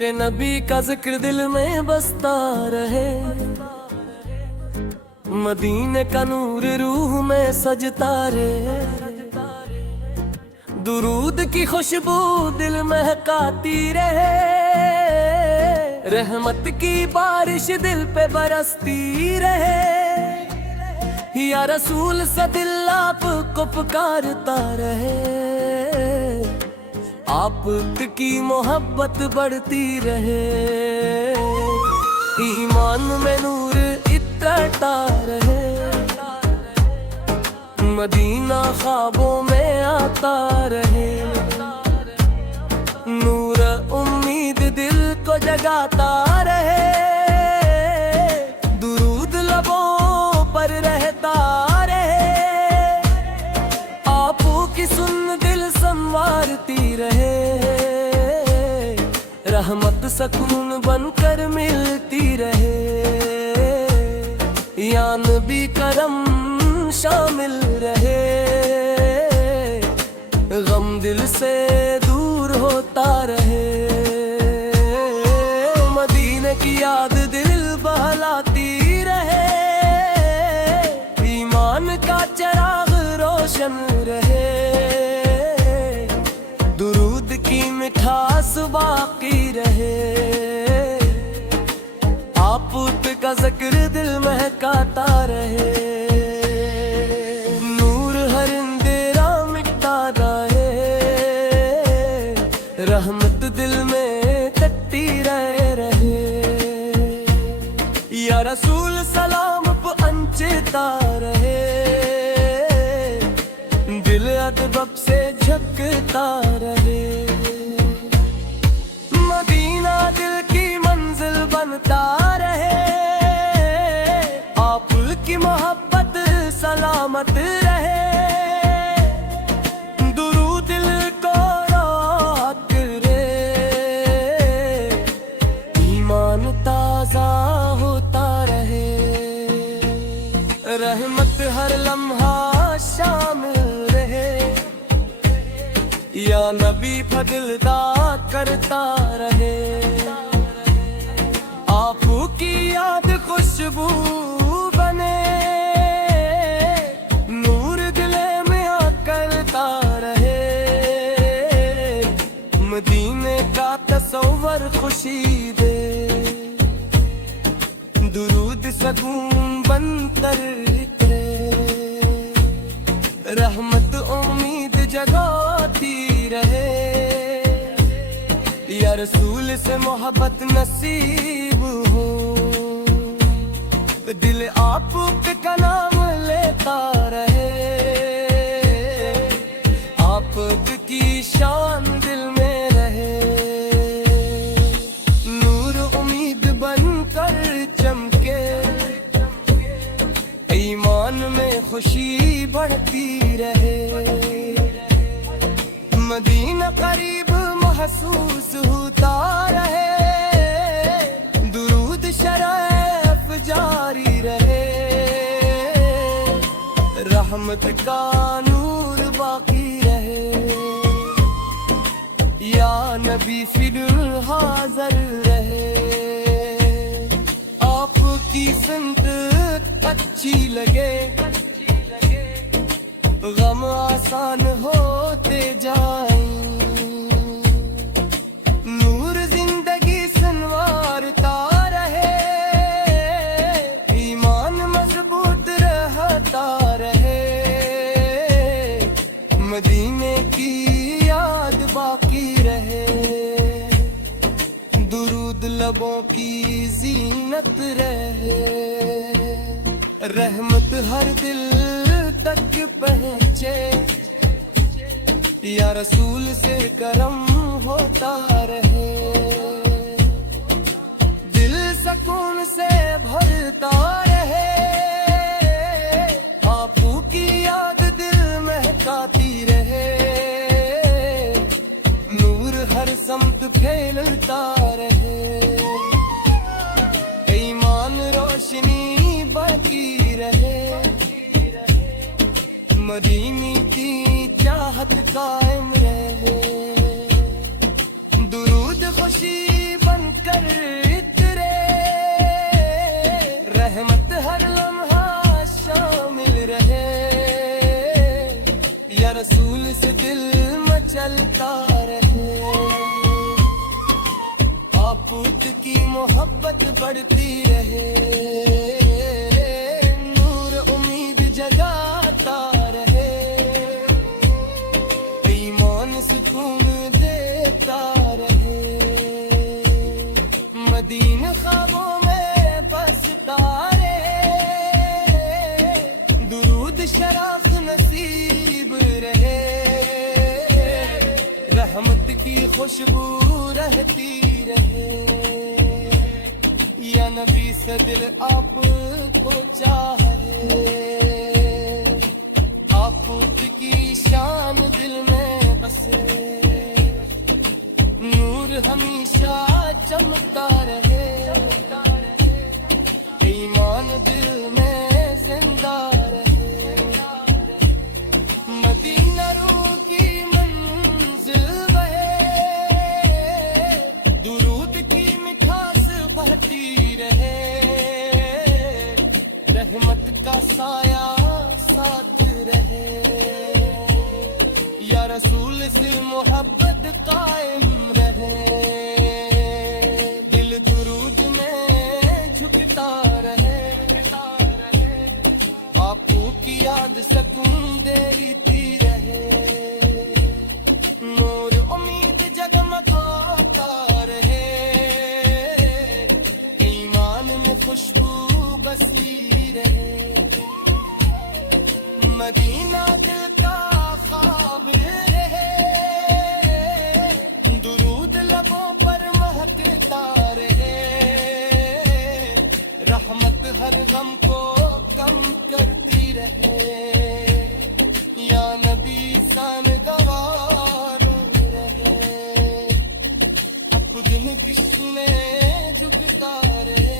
मेरे नबी का जिक्र दिल में बसता रहे, मदीने का नूर रूह में सजता रहे। दुरूद की खुशबू दिल महकाती रहे, रहमत की बारिश दिल पे बरसती रहे। या रसूल सा दिल आपको पुकारता रहे, आप की मोहब्बत बढ़ती रहे। ईमान में नूर इतरता रहे, मदीना ख्वाबों में आता रहे। नूर उम्मीद दिल को जगाता रहे, दुरूद लबों पर रहता रहे। आपू की सुन दिल संवारती रहे, रहमत सकून बनकर मिलती रहे। या नबी करम शामिल रहे, गम दिल से दूर होता रहे। मदीने की याद दिल बहलाती रहे, ईमान का चिराग रोशन रहे। दुरूद की मिठास बाकी रहे, आपूत का जिक्र दिल महकाता रहे। नूर हर अंधेरा मिटता रहे, रहमत दिल में तटती रहे। या रसूल सलाम पे अंचता रहे, दिल अदब से झकता रहे। मदीना दिल की मंजिल बनता रहे, आप की मोहब्बत सलामत रहे। दुरूद दिल को राहत करे, ईमान ताजा होता रहे। रहमत हर लम्हा शामिल रहे, या नबी फदिलदार करता रहे। आपू की याद खुशबू बने, नूर दिले में आकरता रहे। मदीने का तस्वर खुशी दे, दुरूद सकून बनकर उतरे। रहमत उम्मीद जगाती रहे, या रसूल से मोहब्बत नसीब हो। दिल आप का नाम लेता रहे, आप की शान दिल में रहे। नूर उम्मीद बनकर चमके, ईमान में खुशी बढ़ती रहे। मदीना करीब महसूस होता रहे, दुरूद शराफ जारी रहे। रहमत का नूर बाकी रहे, या नबी फिर हाज़िर रहे। आपकी संत अच्छी लगे, गम आसान होते जाएं। नूर जिंदगी संवारता रहे, ईमान मजबूत रहता रहे। मदीने की याद बाकी रहे, दुरूद लबों की जीनत रहे। रहमत हर दिल तक पहुँचे, या रसूल से करम होता रहे। दिल सकून से भरता रहे, आपू की याद दिल महकाती रहे। नूर हर समत फैलता रहे, ईमान रोशनी बाकी रहे। मदीने की चाहत कायम रहे, दुरूद खुशी बन चलता रहे। आपूत की मोहब्बत बढ़ती रहे, नूर उम्मीद जगाता रहे, ईमान सुकून देता रहे। मदीना ख्वाबों में बसता रहे, दुरूद शराफ नसीब रहे, रहमत की खुशबू रहती रहे। या नबी से दिल आपको चाहे, आपूत की शान दिल में बसे, नूर हमेशा चमकता रहे, ईमान दिल में जिंदा रहे। मदीना रूह की मंजिल बहे, दुरूद की मिठास बहती रहे, रहमत का साया साथ रहे। या रसूल से मोहब्बत कायम रहे, दिल दुरूद में झुकता रहे, आपू की याद सकून देती रहे, नूर उम्मीद जगमगाता रहे, ईमान में खुशबू बसी रहे। मदीना दिल का ख्वाब रहे, दुरूद लबों पर महकता रहे, रहमत हर गम को कम करती रहे। या नबी सान गवार रहे, अब दिन किसने झुकता रहे।